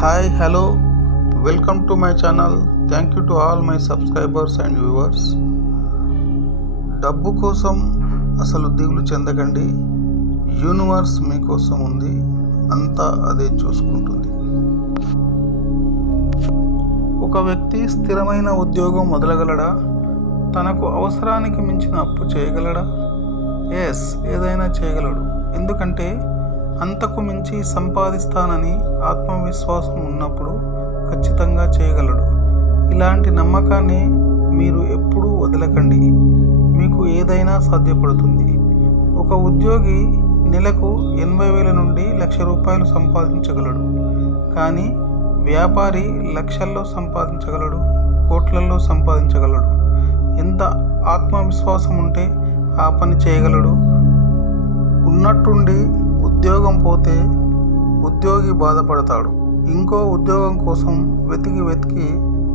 Hi hello welcome to my channel thank you to all my subscribers and viewers డబ్బు కోసం అసలు దిగులు చెందకండి. యూనివర్స్ మీకోసం ఉంది. అంతా అదే చూసుకుంటుంది. ఒక వ్యక్తి స్థిరమైన ఉద్యోగం మొదలగలడా తనకు అవసరానికి మించిన అప్పు చేయగలడా? ఎస్ ఏదైనా చేయగలడు. ఎందుకంటే అంతకు మించి సంపాదిస్తానని ఆత్మవిశ్వాసం ఉన్నప్పుడు ఖచ్చితంగా చేయగలడు. ఇలాంటి నమ్మకాన్ని మీరు ఎప్పుడూ వదలకండి. మీకు ఏదైనా సాధ్యపడుతుంది. ఒక ఉద్యోగి నెలకు ఎనభై వేల నుండి లక్ష రూపాయలు సంపాదించగలడు. కానీ వ్యాపారి లక్షల్లో సంపాదించగలడు కోట్లల్లో సంపాదించగలడు. ఎంత ఆత్మవిశ్వాసం ఉంటే ఆ పని చేయగలడు. ఉన్నట్టుండి ఉద్యోగం పోతే ఉద్యోగి బాధపడతాడు. ఇంకో ఉద్యోగం కోసం వెతికి వెతికి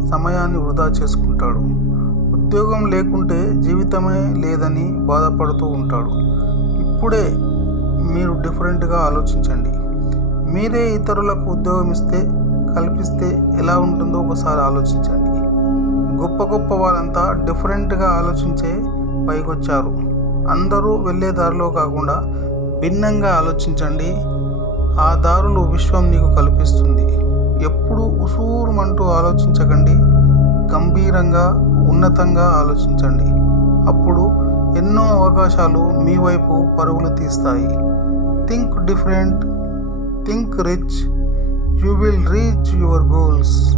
సమయాన్ని వృధా చేసుకుంటాడు. ఉద్యోగం లేకుంటే జీవితమే లేదని బాధపడుతూ ఉంటాడు. ఇప్పుడే మీరు డిఫరెంట్గా ఆలోచించండి. మీరే ఇతరులకు ఉద్యోగం ఇస్తే కల్పిస్తే ఎలా ఉంటుందో ఒకసారి ఆలోచించండి. గొప్ప గొప్ప వాళ్ళంతా డిఫరెంట్గా ఆలోచించే పైకొచ్చారు. అందరూ వెళ్ళే దారిలో కాకుండా భిన్నంగా ఆలోచించండి. ఆ దారులు విశ్వం నీకు కల్పిస్తుంది. ఎప్పుడు ఉసూరుమంటూ ఆలోచించకండి. గంభీరంగా ఉన్నతంగా ఆలోచించండి. అప్పుడు ఎన్నో అవకాశాలు మీ వైపు పరుగులు తీస్తాయి. Think different think rich you will reach your goals.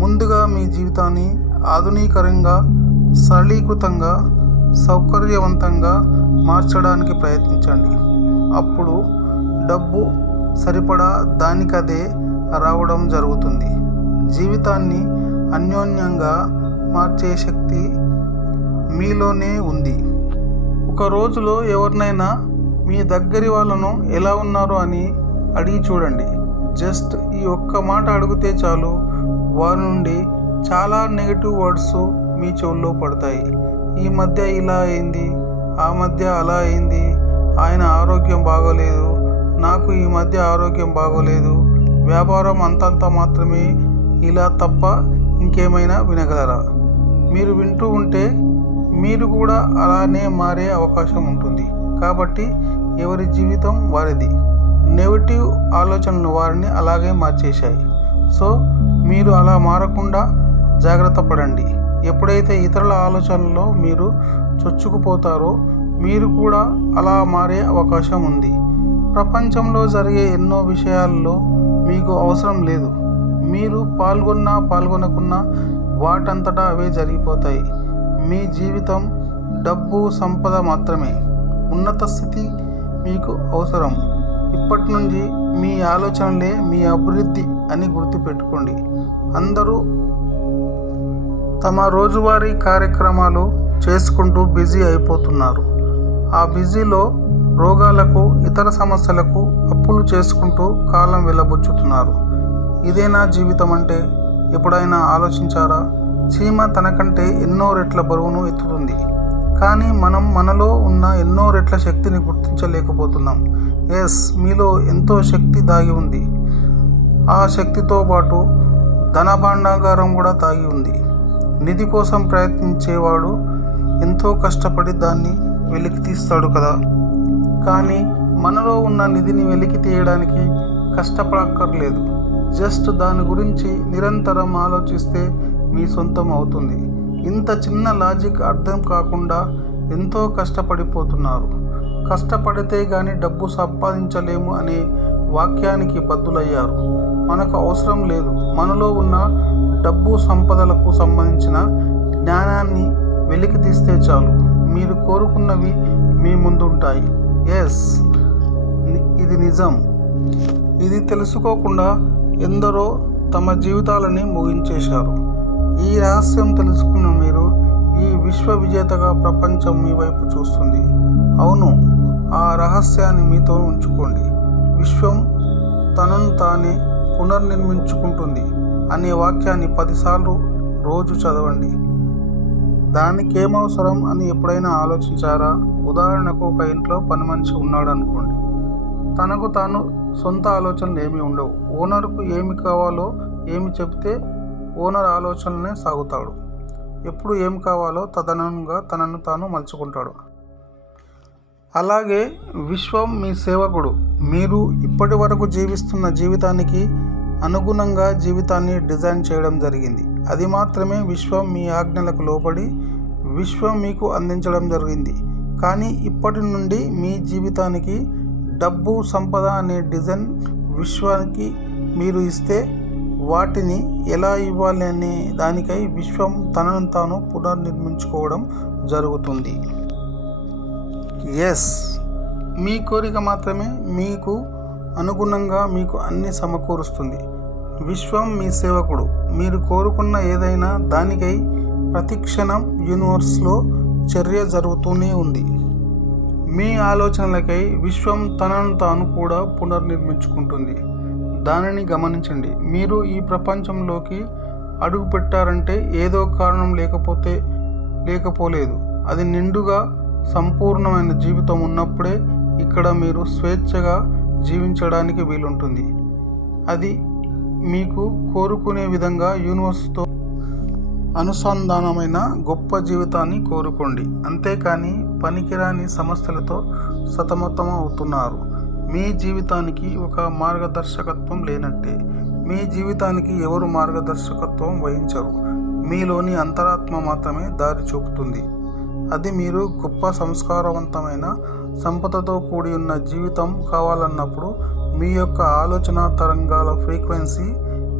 ముందుగా మీ జీవితాన్ని ఆధునీకరంగా సరళీకృతంగా సౌకర్యవంతంగా మార్చడానికి ప్రయత్నించండి. అప్పుడు డబ్బు సరిపడా దానికదే రావడం జరుగుతుంది. జీవితాన్ని అన్యోన్యంగా మార్చే శక్తి మీలోనే ఉంది. ఒక రోజులో ఎవరినైనా మీ దగ్గరి వాళ్ళను ఎలా ఉన్నారు అని అడిగి చూడండి. జస్ట్ ఈ ఒక్క మాట అడిగితే చాలు. వారి నుండి చాలా నెగిటివ్ వర్డ్స్ మీ చెవుల్లో పడతాయి. ఈ మధ్య ఇలా అయింది ఆ మధ్య అలా అయింది ఆయన ఆరోగ్యం బాగోలేదు. నాకు ఈ మధ్య ఆరోగ్యం బాగోలేదు. వ్యాపారం అంతంత మాత్రమే ఇలా తప్ప ఇంకేమైనా వినగలరా? మీరు వింటూ ఉంటే మీరు కూడా అలానే మారే అవకాశం ఉంటుంది. కాబట్టి ఎవరి జీవితం వారిది. నెగిటివ్ ఆలోచనలు వారిని అలాగే మార్చేశాయి. సో మీరు అలా మారకుండా జాగ్రత్త పడండి. ఎప్పుడైతే ఇతరుల ఆలోచనల్లో మీరు చొచ్చుకుపోతారో మీరు కూడా అలా మారే అవకాశం ఉంది. ప్రపంచంలో జరిగే ఎన్నో విషయాల్లో మీకు అవసరం లేదు. మీరు పాల్గొన్నా పాల్గొనకున్నా వాటంతటా అవే జరిగిపోతాయి. మీ జీవితం డబ్బు సంపద మాత్రమే. ఉన్నత స్థితి మీకు అవసరం. ఇప్పటి నుండి మీ ఆలోచనలే మీ అభివృద్ధి అని గుర్తుపెట్టుకోండి. అందరూ తమ రోజువారీ కార్యక్రమాలు చేసుకుంటూ బిజీ అయిపోతున్నారు. ఆ బిజీలో రోగాలకు ఇతర సమస్యలకు అప్పులు చేసుకుంటూ కాలం వెళ్ళబుచ్చుతున్నారు. ఇదేనా జీవితం అంటే ఎప్పుడైనా ఆలోచించారా? చీమ తనకంటే ఎన్నో రెట్ల బరువును ఎత్తుతుంది. కానీ మనం మనలో ఉన్న ఎన్నో రెట్ల శక్తిని గుర్తించలేకపోతున్నాం. ఎస్ మీలో ఎంతో శక్తి దాగి ఉంది. ఆ శక్తితో పాటు ధనభాండాగారం కూడా దాగి ఉంది. నిధి కోసం ప్రయత్నించేవాడు ఎంతో కష్టపడి దాన్ని వెలికి తీస్తాడు కదా. కానీ మనలో ఉన్న నిధిని వెలికి తీయడానికి కష్టపడక్కర్లేదు. జస్ట్ దాని గురించి నిరంతరం ఆలోచిస్తే మీ సొంతం అవుతుంది. ఇంత చిన్న లాజిక్ అర్థం కాకుండా ఎంతో కష్టపడిపోతున్నారు. కష్టపడితే కానీ డబ్బు సంపాదించలేము అనే వాక్యానికి బద్దులయ్యారు. మనకు అవసరం లేదు. మనలో ఉన్న డబ్బు సంపదలకు సంబంధించిన జ్ఞానాన్ని వెలికి తీస్తే చాలు. మీరు కోరుకున్నవి మీ ముందుంటాయి. ఎస్ ఇది నిజం. ఇది తెలుసుకోకుండా ఎందరో తమ జీవితాలని ముగించేశారు. ఈ రహస్యం తెలుసుకున్న మీరు ఈ విశ్వ విజేతగా ప్రపంచం మీ వైపు చూస్తుంది. అవును ఆ రహస్యాన్ని మీతో ఉంచుకోండి. విశ్వం తనను తానే పునర్నిర్మించుకుంటుంది అనే వాక్యాన్ని పదిసార్లు రోజు చదవండి. దానికి ఏమవసరం అని ఎప్పుడైనా ఆలోచించారా? ఉదాహరణకు ఒక ఇంట్లో పని మనిషి ఉన్నాడు అనుకోండి తనకు తాను సొంత ఆలోచనలు ఏమీ ఉండవు. ఓనర్కు ఏమి కావాలో ఏమి చెప్తే ఓనర్ ఆలోచనలనే సాగుతాడు. ఎప్పుడు ఏం కావాలో తదనంగా తనను తాను మలుచుకుంటాడు. అలాగే విశ్వం మీ సేవకుడు. మీరు ఇప్పటి వరకు జీవిస్తున్న జీవితానికి అనుగుణంగా జీవితాన్ని డిజైన్ చేయడం జరిగింది. అది మాత్రమే విశ్వం మీ ఆజ్ఞలకు లోబడి విశ్వం మీకు అందించడం జరిగింది. కానీ ఇప్పటి నుండి మీ జీవితానికి డబ్బు సంపద అనే డిజైన్ విశ్వానికి మీరు ఇస్తే వాటిని ఎలా ఇవ్వాలి అనే దానికై విశ్వం తనను తాను పునర్నిర్మించుకోవడం జరుగుతుంది. ఎస్ మీ కోరిక మాత్రమే మీకు అనుగుణంగా మీకు అన్ని సమకూరుస్తుంది. విశ్వం మీ సేవకుడు. మీరు కోరుకున్న ఏదైనా దానికై ప్రతిక్షణం యూనివర్స్లో చర్య జరుగుతూనే ఉంది. మీ ఆలోచనలకై విశ్వం తనను తాను కూడా పునర్నిర్మించుకుంటుంది. దానిని గమనించండి. మీరు ఈ ప్రపంచంలోకి అడుగు పెట్టారంటే ఏదో కారణం లేకపోతే లేకపోలేదు. అది నిండుగా సంపూర్ణమైన జీవితం ఉన్నప్పుడే ఇక్కడ మీరు స్వేచ్ఛగా జీవించడానికి వీలుంటుంది. అది మీకు కోరుకునే విధంగా యూనివర్స్తో అనుసంధానమైన గొప్ప జీవితాన్ని కోరుకోండి. అంతేకాని పనికిరాని సమస్యలతో సతమతం అవుతున్నారు మీ జీవితానికి ఒక మార్గదర్శకత్వం లేనట్టే. మీ జీవితానికి ఎవరు మార్గదర్శకత్వం వహించరు. మీలోని అంతరాత్మ మాత్రమే దారి చూపుతుంది. అది మీరు గొప్ప సంస్కారవంతమైన సంపదతో కూడి ఉన్న జీవితం కావాలన్నప్పుడు మీ యొక్క ఆలోచన తరంగాల ఫ్రీక్వెన్సీ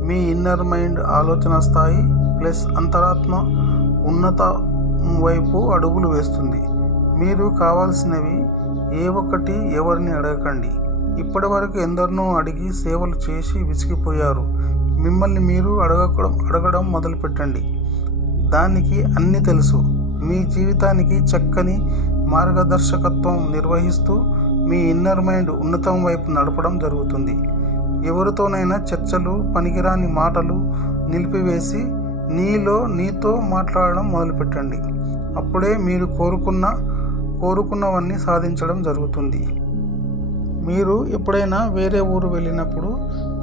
మీ ఇన్నర్ మైండ్ ఆలోచన స్థాయి ప్లస్ అంతరాత్మ ఉన్నత వైపు అడుగులు వేస్తుంది. మీరు కావాల్సినవి ఏ ఒక్కటి ఎవరిని అడగకండి. ఇప్పటి వరకు ఎందరినో అడిగి సేవలు చేసి విసిగిపోయారు. మిమ్మల్ని మీరు అడగడం అడగడం మొదలుపెట్టండి. దానికి అన్నీ తెలుసు. మీ జీవితానికి చక్కని మార్గదర్శకత్వం నిర్వహిస్తూ మీ ఇన్నర్ మైండ్ ఉన్నతం వైపు నడపడం జరుగుతుంది. ఎవరితోనైనా చర్చలు పనికిరాని మాటలు నిలిపివేసి నీలో నీతో మాట్లాడడం మొదలుపెట్టండి. అప్పుడే మీరు కోరుకున్న కోరుకున్నవన్నీ సాధించడం జరుగుతుంది. మీరు ఎప్పుడైనా వేరే ఊరు వెళ్ళినప్పుడు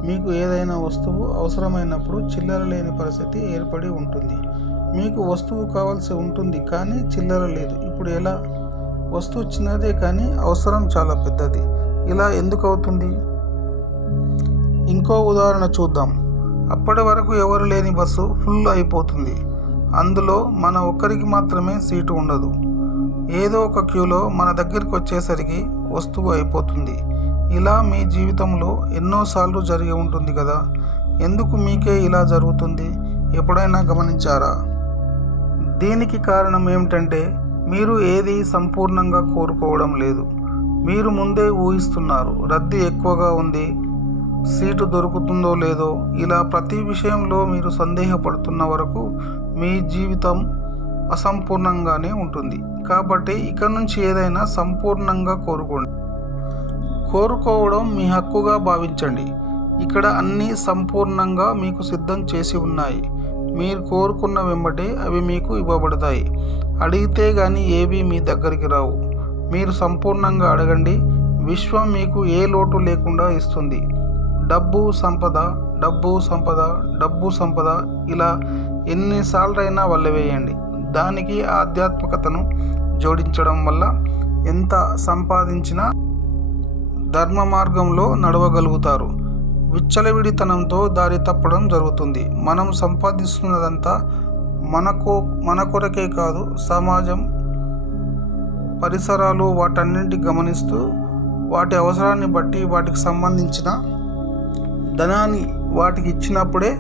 మీకు ఏదైనా వస్తువు అవసరమైనప్పుడు చిల్లర లేని పరిస్థితి ఏర్పడి ఉంటుంది. మీకు వస్తువు కావాల్సి ఉంటుంది కానీ చిల్లర లేదు. ఇప్పుడు ఎలా? వస్తువు చిన్నదే కానీ అవసరం చాలా పెద్దది. ఇలా ఎందుకు అవుతుంది? ఇంకో ఉదాహరణ చూద్దాం. అప్పటి వరకు ఎవరు లేని బస్సు ఫుల్ అయిపోతుంది. అందులో మన ఒక్కరికి మాత్రమే సీటు ఉండదు. ఏదో ఒక క్యూలో మన దగ్గరికి వచ్చేసరికి వస్తువు అయిపోతుంది. ఇలా మీ జీవితంలో ఎన్నోసార్లు జరిగి ఉంటుంది కదా? ఎందుకు మీకే ఇలా జరుగుతుంది? ఎప్పుడైనా గమనించారా? దీనికి కారణం ఏమిటంటే మీరు ఏది సంపూర్ణంగా కోరుకోవడం లేదు. మీరు ముందే ఊహిస్తున్నారు రద్దీ ఎక్కువగా ఉంది సీటు దొరుకుతుందో లేదో. ఇలా ప్రతి విషయంలో మీరు సందేహపడుతున్న వరకు మీ జీవితం అసంపూర్ణంగానే ఉంటుంది. కాబట్టి ఇక నుంచి ఏదైనా సంపూర్ణంగా కోరుకోండి. కోరుకోవడం మీ హక్కుగా భావించండి. ఇక్కడ అన్నీ సంపూర్ణంగా మీకు సిద్ధం చేసి ఉన్నాయి. మీరు కోరుకున్న వెంబటే అవి మీకు ఇవ్వబడతాయి. అడిగితే కానీ ఏవి మీ దగ్గరికి రావు. మీరు సంపూర్ణంగా అడగండి. విశ్వం మీకు ఏ లోటు లేకుండా ఇస్తుంది. డబ్బు సంపద డబ్బు సంపద డబ్బు సంపద ఇలా ఎన్నిసార్లైనా వల్లవేయండి దానికి ఆధ్యాత్మికతను జోడించడం వల్ల ఎంత సంపాదించినా ధర్మ మార్గంలో నడవగలుగుతారు. విచ్చలవిడితనంతో దారి తప్పడం జరుగుతుంది. మనం సంపాదిస్తున్నదంతా మనకు మన కొరకే కాదు సమాజం పరిసరాలు వాటన్నింటి గమనిస్తూ వాటి అవసరాన్ని బట్టి వాటికి సంబంధించిన ధనాన్ని వాటికి ఇచ్చినప్పుడే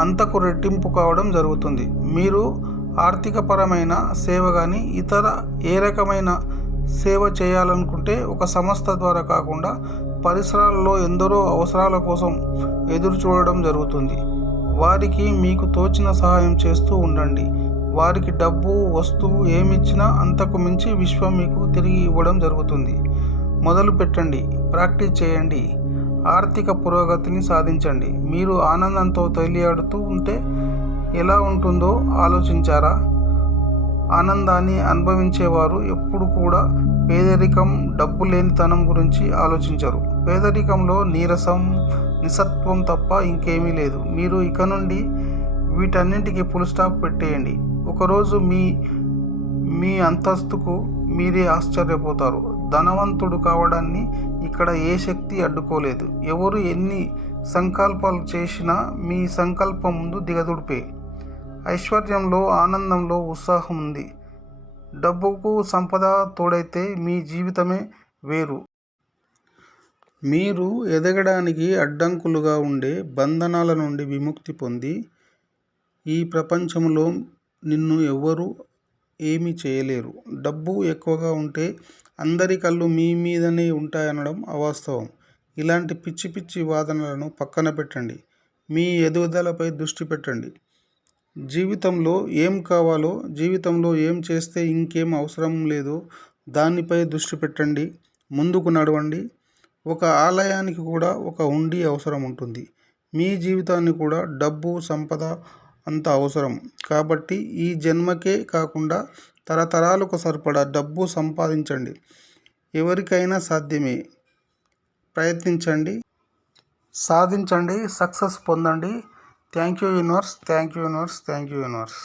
అంతకు రెట్టింపు కావడం జరుగుతుంది. మీరు ఆర్థికపరమైన సేవ కానీ ఇతర ఏ రకమైన సేవ చేయాలనుకుంటే ఒక సంస్థ ద్వారా కాకుండా పరిసరాల్లో ఎందరో అవసరాల కోసం ఎదురు చూడడం జరుగుతుంది. వారికి మీకు తోచిన సహాయం చేస్తూ ఉండండి. వారికి డబ్బు వస్తువు ఏమిచ్చినా అంతకు మించి విశ్వం మీకు తిరిగి ఇవ్వడం జరుగుతుంది. మొదలు పెట్టండి. ప్రాక్టీస్ చేయండి. ఆర్థిక పురోగతిని సాధించండి. మీరు ఆనందంతో తేలియాడుతూ ఉంటే ఎలా ఉంటుందో ఆలోచించారా? ఆనందాన్ని అనుభవించేవారు ఎప్పుడు కూడా పేదరికం డబ్బు లేనితనం గురించి ఆలోచించరు. పేదరికంలో నీరసం నిసత్వం తప్ప ఇంకేమీ లేదు. మీరు ఇక నుండి వీటన్నింటికి ఫుల్ స్టాప్ పెట్టేయండి. ఒకరోజు మీ మీ అంతస్తుకు మీరే ఆశ్చర్యపోతారు. ధనవంతుడు కావడాన్ని ఇక్కడ ఏ శక్తి అడ్డుకోలేదు. ఎవరు ఎన్ని సంకల్పాలు చేసినా మీ సంకల్పం ముందు దిగదుడిపే. ఐశ్వర్యంలో ఆనందంలో ఉత్సాహం ఉంది డబ్బుకు సంపద తోడైతే మీ జీవితమే వేరు. మీరు ఎదగడానికి అడ్డంకులుగా ఉండే బంధనాల నుండి విముక్తి పొంది ఈ ప్రపంచంలో నిన్ను ఎవ్వరూ ఏమీ చేయలేరు. డబ్బు ఎక్కువగా ఉంటే అందరి కళ్ళు మీ మీదనే ఉంటాయనడం అవాస్తవం. ఇలాంటి పిచ్చి పిచ్చి వాదనలను పక్కన పెట్టండి. మీ ఎదుగుదలపై దృష్టి పెట్టండి. జీవితంలో ఏం కావాలో జీవితంలో ఏం చేస్తే ఇంకేం అవసరం లేదో దానిపై దృష్టి పెట్టండి ముందుకు నడవండి. ఒక ఆలయానికి కూడా ఒక హుండీ అవసరం ఉంటుంది. మీ జీవితాన్ని కూడా డబ్బు సంపద అంత అవసరం. కాబట్టి ఈ జన్మకే కాకుండా తరతరాలకు సరిపడా డబ్బు సంపాదించండి. ఎవరికైనా సాధ్యమే. ప్రయత్నించండి. సాధించండి. సక్సెస్ పొందండి. Thank you universe thank you universe thank you universe